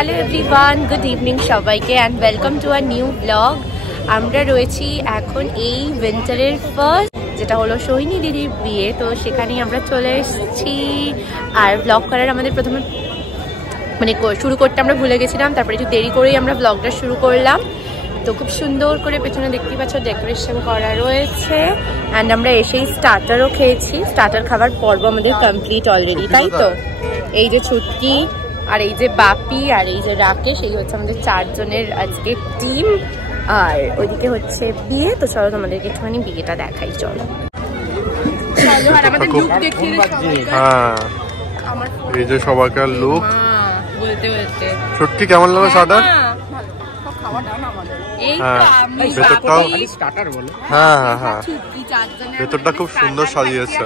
Hello everyone, good evening সবাইকে and welcome to a new blog. আমরা রয়েছি এখন এই উইন্টারের ফার্স্ট, যেটা হলো সোহিনী দিদির বিয়ে। তো সেখানেই আমরা চলে এসেছি। আর ব্লগ করার আমাদের প্রথমে শুরু করতে আমরা ভুলে গেছিলাম, তারপরে একটু দেরি করেই আমরা ব্লগটা শুরু করলাম। তো খুব সুন্দর করে পেছনে দেখতে পাচ্ছ ডেকোরেশন করা রয়েছে। অ্যান্ড আমরা এসেই স্টার্টারও খেয়েছি। স্টার্টার খাবার পর্ব আমাদের কমপ্লিট অলরেডি, তাই তো? এই যে ছুটকি, আর এই যে বাপি, আর এই যে রাকেশ, এই হচ্ছে আমাদের 4 জনের আজকে টিম। আর ওইদিকে হচ্ছে বিয়ে। তো চলো তোমাদেরকে একটুখানি বিয়েটা দেখাই। চলো এই যে সবাইকার লুক বলতে ছুটকি কেমন লাগলো স্টার্টার? ভেতরটা খুব সুন্দর সাজিয়েছে।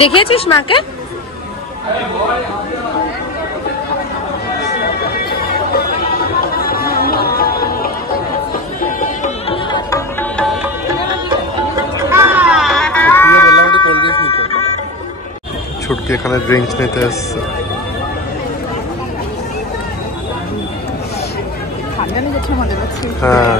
দেখিয়েছিস মাকে? ছুটকি এখানে ড্রিঙ্কস নিতে এসছে। হ্যাঁ,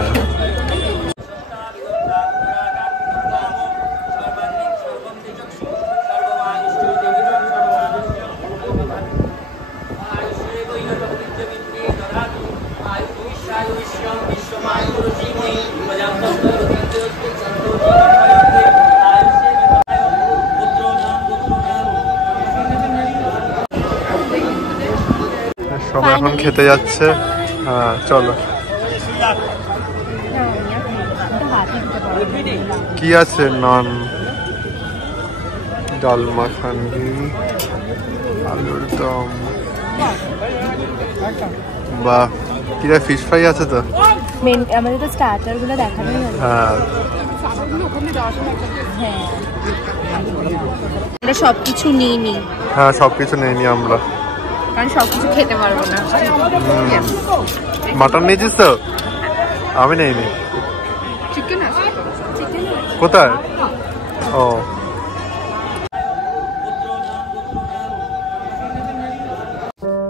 সবাই এখন খেতে যাচ্ছে। হ্যাঁ চলো। কি আছে? নান, ডাল মাখানি, আলুর দম, বাহ, কিরা ফিশ ফ্রাই আছে তো। আমাদের তো স্টার্টার গুলো দেখানোই হলো। হ্যাঁ, আমরা সবকিছু নিইনি। হ্যাঁ সবকিছু নেইনি আমরা, কারণ সবকিছু খেতে পারবো না। মাটন নিয়েছিস তো? আমি নেইনি। চিকেন আছে কোথায়? ও,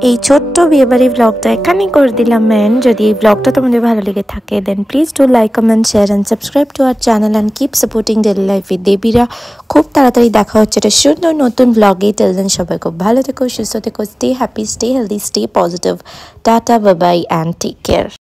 এই ছোট্ট বিয়েবাড়ি ব্লগটা এখানেই করে দিলাম ম্যান। যদি এই ব্লগটা তোমাদের ভালো লেগে থাকে then please do like, comment, share and subscribe to our channel and keep supporting daily life with Debira. খুব তাড়াতাড়ি দেখা হচ্ছে একটা সুন্দর নতুন ব্লগে। টিল দেন সবাই খুব ভালো থেকো, সুস্থ থেকো, stay happy, stay healthy, stay positive. Tata, bye bye and take care.